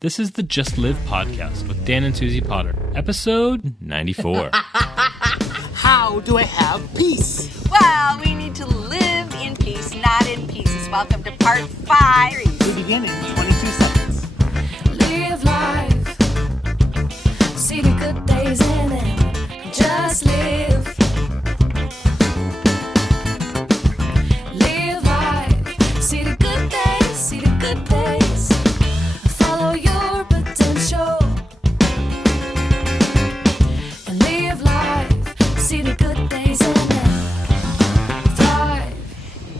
This is the Just Live podcast with Dan and Suzie Potter, episode 94. How do I have peace? Well, we need to live in peace, not in pieces. Welcome to part 5. We begin in 22 seconds. Live life, see the good days in it, just live. Live life, see the good days, see the good days. Follow your potential and live life, see the good days in it. Thrive.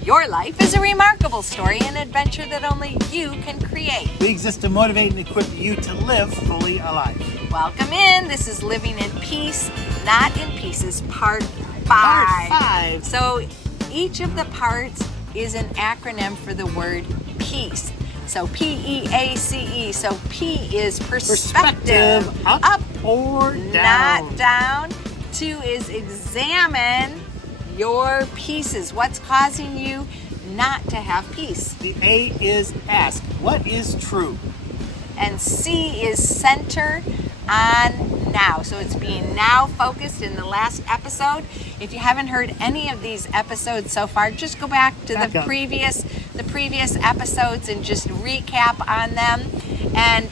Your life is a remarkable story, an adventure that only you can create. We exist to motivate and equip you to live fully alive. Welcome in. This is Living in Peace, Not in Pieces, part 5. Part 5. So each of the parts is an acronym for the word peace. So P-E-A-C-E. So P is perspective. Up or down. Not down. 2 is examine your pieces. What's causing you not to have peace? The A is ask. What is true? And C is center on now. So it's being now focused in the last episode. If you haven't heard any of these episodes so far, just go back to the previous episodes and just recap on them. And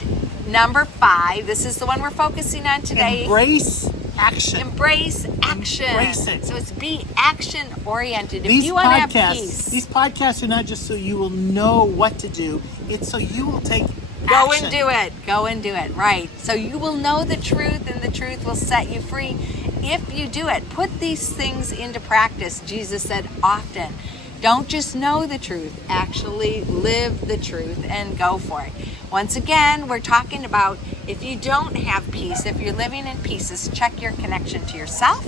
number 5, this is the one we're focusing on today. Embrace action. Embrace action. Embrace it. So it's be action oriented. If These you want to have peace, These podcasts are not just so you will know what to do. It's so you will take go action. and do it. Go and do it. Right. So you will know the truth, and the truth will set you free if you do it. Put these things into practice. Jesus said often, don't just know the truth, actually live the truth and go for it. Once again, we're talking about if you don't have peace, if you're living in pieces, check your connection to yourself,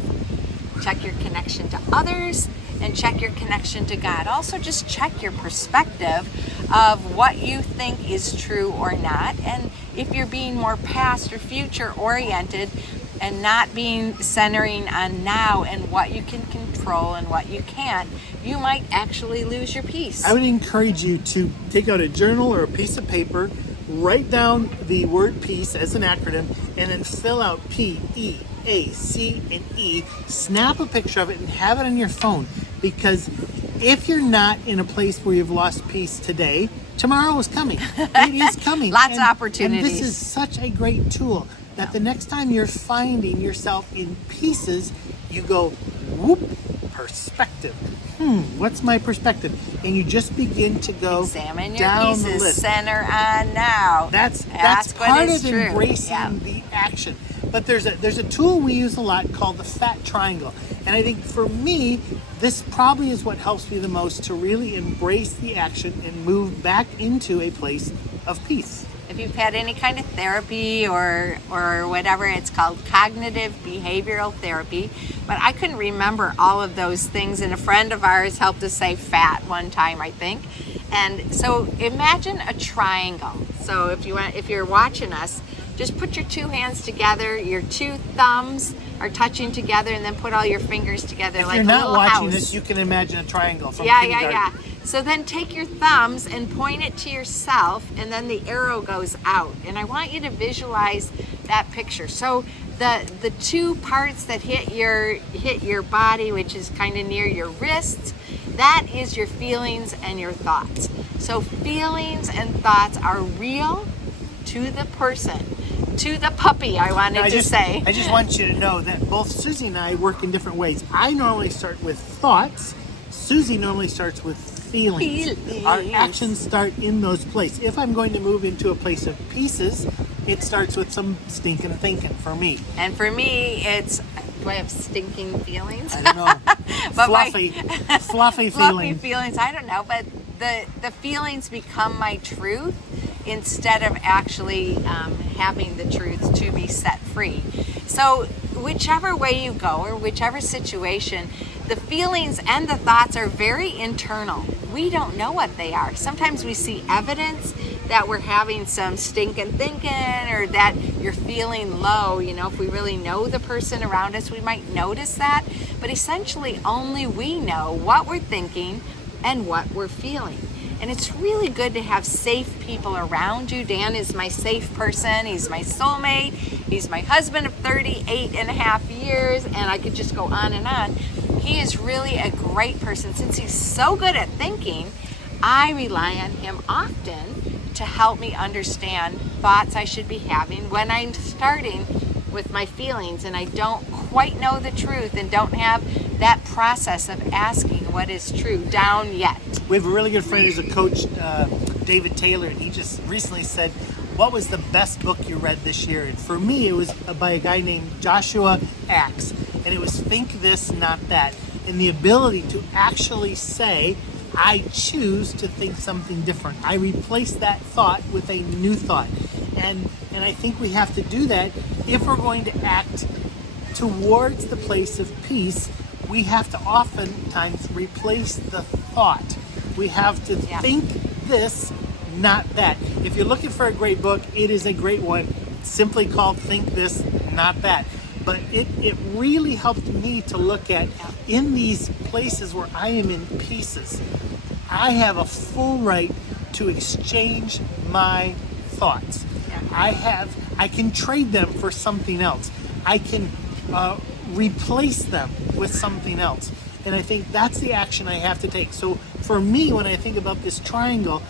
check your connection to others, and check your connection to God. Also, just check your perspective of what you think is true or not. And if you're being more past or future oriented and not being centering on now and what you can control and what you can't, you might actually lose your peace. I would encourage you to take out a journal or a piece of paper, write down the word peace as an acronym, and then fill out P, E, A, C, and E. Snap a picture of it and have it on your phone. Because if you're not in a place where you've lost peace today, tomorrow is coming. It is coming. Lots of opportunities. And this is such a great tool that the next time you're finding yourself in pieces, you go, whoop, perspective. What's my perspective? And you just begin to go examine your down the pieces, list. center on now. That's Ask what part is of true. embracing the action. But there's a tool we use a lot called the fat triangle. And I think for me, this probably is what helps me the most to really embrace the action and move back into a place of peace. If you've had any kind of therapy or whatever, it's called cognitive behavioral therapy. But I couldn't remember all of those things, and a friend of ours helped us say fat one time, I think. And so imagine a triangle. So if you're watching us, just put your 2 hands together, your 2 thumbs are touching together, and then put all your fingers together If like you're a not little watching house. this, you can imagine a triangle from Yeah. kindergarten. So then take your thumbs and point it to yourself, and then the arrow goes out. And I want you to visualize that picture. So the 2 parts that hit your body, which is kind of near your wrists, that is your feelings and your thoughts. So feelings and thoughts are real to the person, to the puppy, I wanted to say. I just want you to know that both Suzie and I work in different ways. I normally start with thoughts. Suzie normally starts with feelings. Our actions start in those places. If I'm going to move into a place of pieces, it starts with some stinking thinking for me. And for me, it's, do I have stinking feelings? I don't know. But fluffy feelings. Fluffy feelings, I don't know. But the feelings become my truth instead of actually having the truth to be set free. So whichever way you go or whichever situation, the feelings and the thoughts are very internal. We don't know what they are. Sometimes we see evidence that we're having some stinking thinking or that you're feeling low. You know, if we really know the person around us, we might notice that. But essentially, only we know what we're thinking and what we're feeling. And it's really good to have safe people around you. Dan is my safe person. He's my soulmate. He's my husband of 38 and a half years, and I could just go on and on. He is really a great person. Since he's so good at thinking, I rely on him often to help me understand thoughts I should be having when I'm starting with my feelings and I don't quite know the truth and don't have that process of asking what is true down yet. We have a really good friend who's a coach, David Taylor, and he just recently said, what was the best book you read this year? And for me, it was by a guy named Joshua Axe, and it was Think This, Not That. And the ability to actually say, I choose to think something different. I replace that thought with a new thought. And I think we have to do that if we're going to act towards the place of peace. We have to oftentimes replace the thought. We have to think this, not that. If you're looking for a great book, it is a great one. It's simply called Think This, Not That. But it really helped me to look at, in these places where I am in pieces, I have a full right to exchange my thoughts. I can trade them for something else. I can replace them with something else. And I think that's the action I have to take. So for me, when I think about this triangle,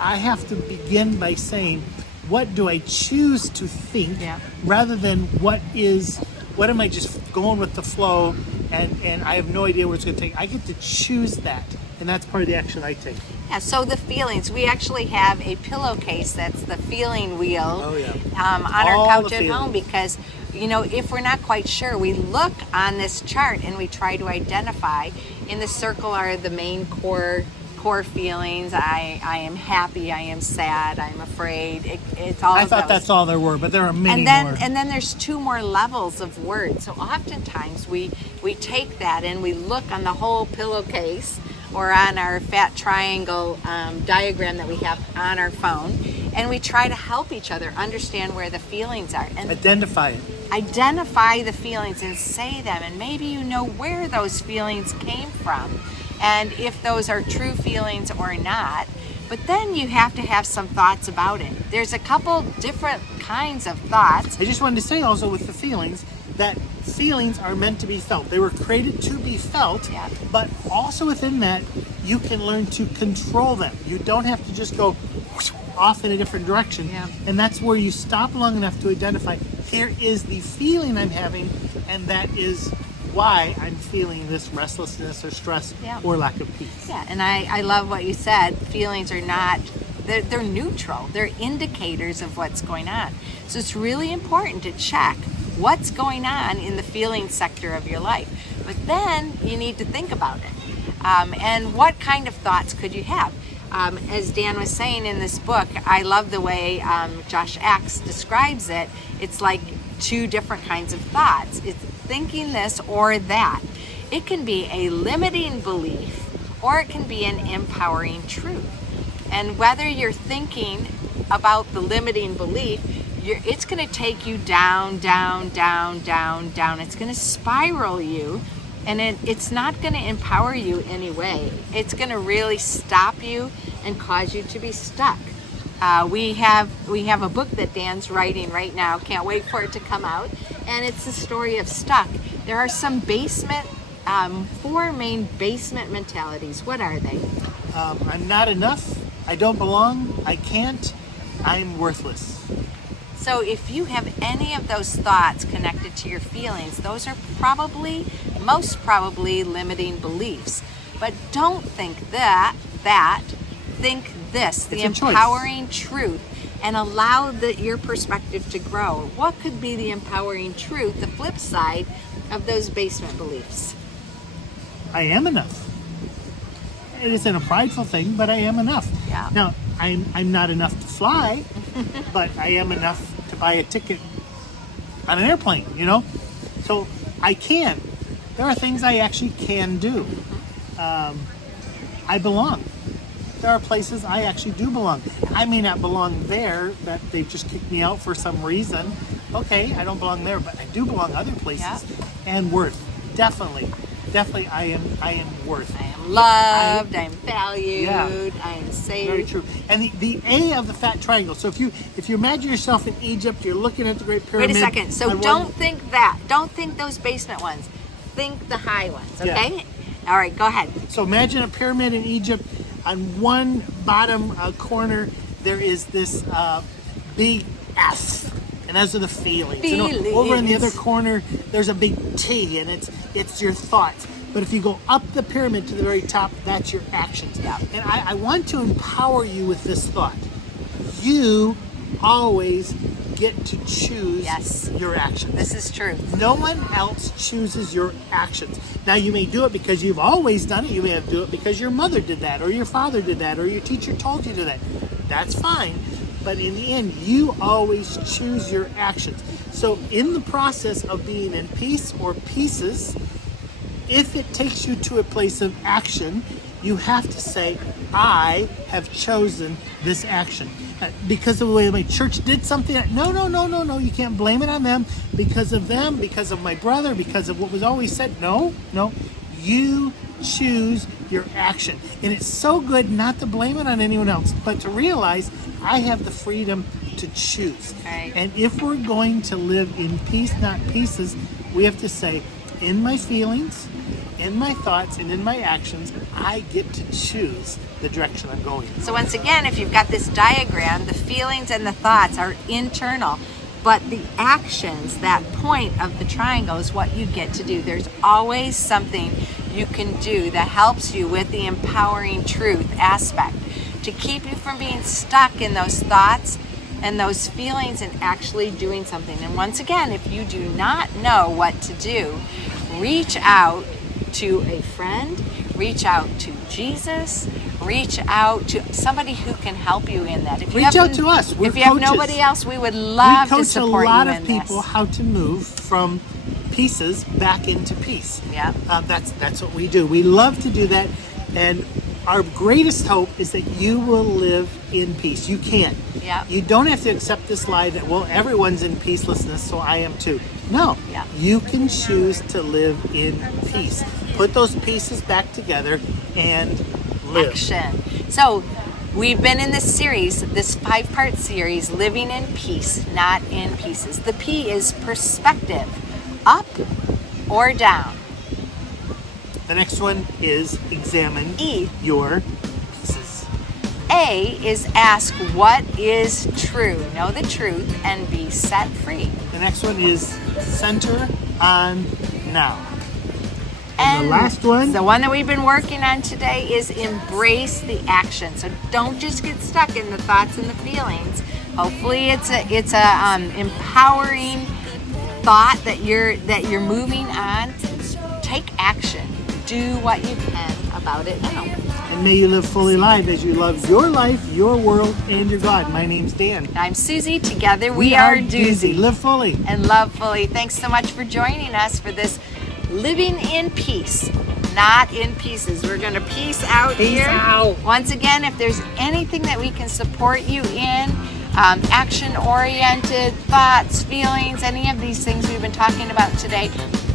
I have to begin by saying, what do I choose to think rather than what am I just going with the flow and I have no idea where it's going to take. I get to choose that. And that's part of the action I take. Yeah, so the feelings. We actually have a pillowcase that's the feeling wheel on our couch at home because, if we're not quite sure, we look on this chart and we try to identify. In the circle are the main core feelings. I am happy, I am sad, I'm afraid. It's all I of thought those. that's all there were, but there are many more. And then there's two more levels of words. So oftentimes we take that and we look on the whole pillowcase or on our fat triangle diagram that we have on our phone, and we try to help each other understand where the feelings are. And identify it. Identify the feelings and say them, and maybe you know where those feelings came from, and if those are true feelings or not. But then you have to have some thoughts about it. There's a couple different kinds of thoughts. I just wanted to say also with the feelings, that feelings are meant to be felt. They were created to be felt, but also within that, you can learn to control them. You don't have to just go off in a different direction. And that's where you stop long enough to identify, here is the feeling I'm having, and that is why I'm feeling this restlessness or stress or lack of peace. Yeah, and I love what you said. Feelings are not, they're neutral. They're indicators of what's going on. So it's really important to check what's going on in the feeling sector of your life. But then you need to think about it. And what kind of thoughts could you have? As Dan was saying in this book, I love the way Josh Axe describes it. It's like two different kinds of thoughts. It's thinking this or that. It can be a limiting belief or it can be an empowering truth. And whether you're thinking about the limiting belief, it's going to take you down, down, down, down, down. It's going to spiral you, and it's not going to empower you anyway. It's going to really stop you and cause you to be stuck. We have a book that Dan's writing right now. Can't wait for it to come out. And it's the story of stuck. There are some four main basement mentalities. What are they? I'm not enough. I don't belong. I can't. I'm worthless. So if you have any of those thoughts connected to your feelings, those are most probably limiting beliefs. But don't think that, think this, the empowering truth, and allow your perspective to grow. What could be the empowering truth, the flip side of those basement beliefs? I am enough. It isn't a prideful thing, but I am enough. Yeah. Now, I'm not enough to fly, but I am enough to buy a ticket on an airplane, So I can. There are things I actually can do. I belong. There are places I actually do belong. I may not belong there, that they've just kicked me out for some reason. Okay, I don't belong there, but I do belong other places. And worth, definitely. definitely I am worth. I am loved, I am valued, Yeah. I am saved. Very true. And the A of the fat triangle. So if you imagine yourself in Egypt, you're looking at the Great Pyramid. Wait a second. So don't think that. Don't think those basement ones. Think the high ones, okay? Yeah. All right, go ahead. So imagine a pyramid in Egypt. On one bottom corner, there is this big F, and those are the feelings. And over in the other corner, there's a big T, and it's your thoughts. But if you go up the pyramid to the very top, that's your actions. Yeah. And I want to empower you with this thought. You always get to choose your actions. This is true. No one else chooses your actions. Now, you may do it because you've always done it. You may have to do it because your mother did that, or your father did that, or your teacher told you to do that. That's fine. But in the end, you always choose your actions. So in the process of being in peace or pieces, if it takes you to a place of action, you have to say, I have chosen this action. Because of the way my church did something, no, you can't blame it on them. Because of them, because of my brother, because of what was always said. No, you choose your action. And it's so good not to blame it on anyone else, but to realize I have the freedom to choose. Right. And if we're going to live in peace, not pieces, we have to say, in my feelings, in my thoughts, and in my actions, I get to choose the direction I'm going in. So once again, if you've got this diagram, the feelings and the thoughts are internal, but the actions, that point of the triangle, is what you get to do. There's always something you can do that helps you with the empowering truth aspect to keep you from being stuck in those thoughts and those feelings and actually doing something. And once again, if you do not know what to do, reach out to a friend, reach out to Jesus, reach out to somebody who can help you in that. If you reach out to us. We're if you have coaches. nobody else, we would love to support you in this. We coach a lot of people how to move from pieces back into peace. Yeah. That's what we do. We love to do that, and our greatest hope is that you will live in peace. You can. Yeah. You don't have to accept this lie that, well, everyone's in peacelessness, so I am too. No. Yeah. You can choose to live in peace. Put those pieces back together and live. Action. So we've been in this series, this 5-part series, Living in Peace, Not in Pieces. The P is perspective, up or down. The next one is examine your pieces. A is ask what is true. Know the truth and be set free. The next one is center on now. And the last one? The one that we've been working on today is embrace the action. So don't just get stuck in the thoughts and the feelings. Hopefully it's a empowering thought that you're moving on. Take action. Do what you can about it now. And may you live fully alive as you love your life, your world, and your God. My name's Dan. I'm Suzie. Together we are Doozy. Live fully. And love fully. Thanks so much for joining us for this Living in Peace, Not in Pieces. We're going to peace out here. Out. Once again, if there's anything that we can support you in, action-oriented thoughts, feelings, any of these things we've been talking about today,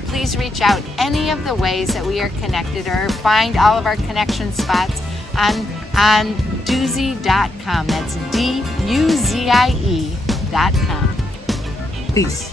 please reach out any of the ways that we are connected, or find all of our connection spots on Doozie.com. That's DUZIE.com. Peace.